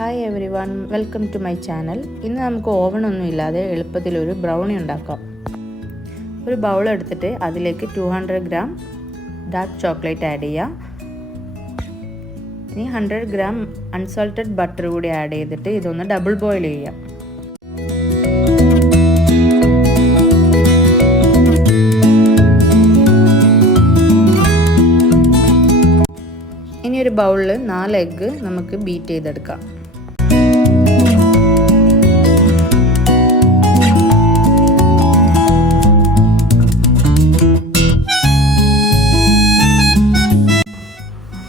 Hi everyone, welcome to my channel. ഇന്ന് നമുക്ക് ഓവണൊന്നും ഇല്ലാതെ എളുപ്പത്തിലൊരു ബ്രൗണി ഉണ്ടാക്കാം. ഒരു ബൗൾ എടുത്തിട്ട് അതിലേക്ക് 200 ഗ്രാം ഡാർക്ക് ചോക്ലേറ്റ് ആഡ് ചെയ്യാം. ഇനി 100 ഗ്രാം അൺസോൾട്ടഡ് ബട്ടർ കൂടി ആഡ് ചെയ്തിട്ട് ഇതൊന്ന് ഡബിൾ ബോയിൽ ചെയ്യാം. ഇനി ഒരു ബൗളിൽ 4 എഗ്ഗ് നമുക്ക് ബീറ്റ് ചെയ്തെടുക്കാം.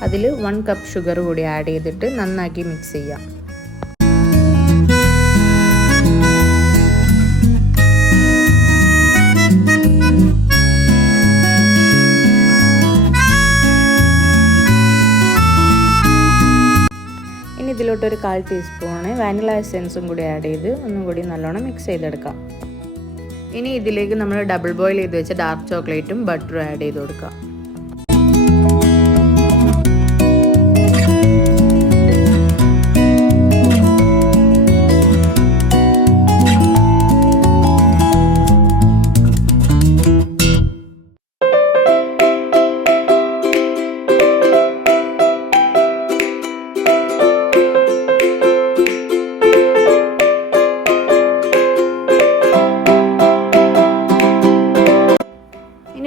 അതിൽ 1 കപ്പ് ഷുഗർ കൂടി ആഡ് ചെയ്തിട്ട് നന്നാക്കി മിക്സ് ചെയ്യാം. ഇനി ഇതിലോട്ടൊരു 1/4 ടീസ്പൂണ് വാനില എസൻസും കൂടി ആഡ് ചെയ്ത് ഒന്നും കൂടി നല്ലോണം മിക്സ് ചെയ്തെടുക്കാം. ഇനി ഇതിലേക്ക് നമ്മൾ ഡബിൾ ബോയിൽ ചെയ്ത് വെച്ച ഡാർക്ക് ചോക്ലേറ്റും ബട്ടറും ആഡ് ചെയ്ത് കൊടുക്കാം.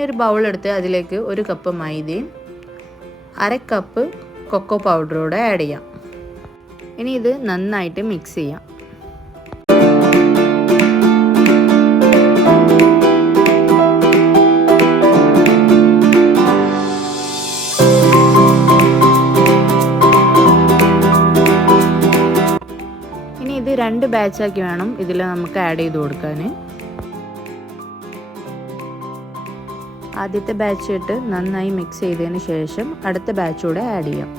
ഒരു ബൗൾ എടുത്ത് അതിലേക്ക് 1 കപ്പ് മൈദയും 1/2 കപ്പ് കൊക്കോ പൗഡറും കൂടെ ആഡ് ചെയ്യാം. ഇനി ഇത് നന്നായിട്ട് മിക്സ് ചെയ്യാം. ഇനി ഇത് 2 ബാച്ചാക്കി വേണം ഇതിൽ നമുക്ക് ആഡ് ചെയ്ത് കൊടുക്കാൻ. ആദ്യത്തെ ബാച്ച് ഇട്ട് നന്നായി മിക്സ് ചെയ്തതിന് ശേഷം അടുത്ത ബാച്ച് കൂടെ ആഡ് ചെയ്യാം.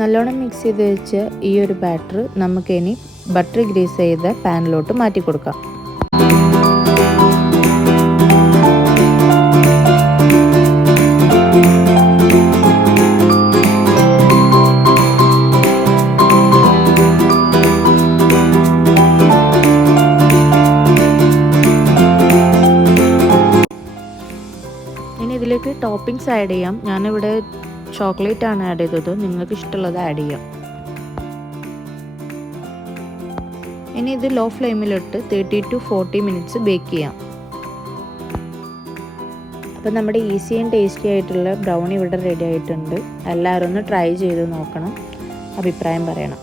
നല്ലോണം മിക്സ് ചെയ്ത് വെച്ച ഈ ഒരു ബാറ്റർ നമുക്ക് ഇനി ബട്ടർ ഗ്രീസ് ചെയ്ത പാനിലോട്ട് മാറ്റി കൊടുക്കാം. ഇനി ഇതിലേക്ക് ടോപ്പിംഗ്സ് ആഡ് ചെയ്യാം. ഞാനിവിടെ ചോക്ലേറ്റ് ആണ് ആഡ് ചെയ്തത്, നിങ്ങൾക്ക് ഇഷ്ടമുള്ളത് ആഡ് ചെയ്യാം. ഇനി ഇത് ലോ ഫ്ലെയിമിലിട്ട് 30 to 40 മിനിറ്റ്സ് ബേക്ക് ചെയ്യാം. അപ്പോൾ നമ്മുടെ ഈസി ആൻഡ് ടേസ്റ്റി ആയിട്ടുള്ള ബ്രൗണി ഇവിടെ റെഡി ആയിട്ടുണ്ട്. എല്ലാവരും ഒന്ന് ട്രൈ ചെയ്ത് നോക്കണം, അഭിപ്രായം പറയണം.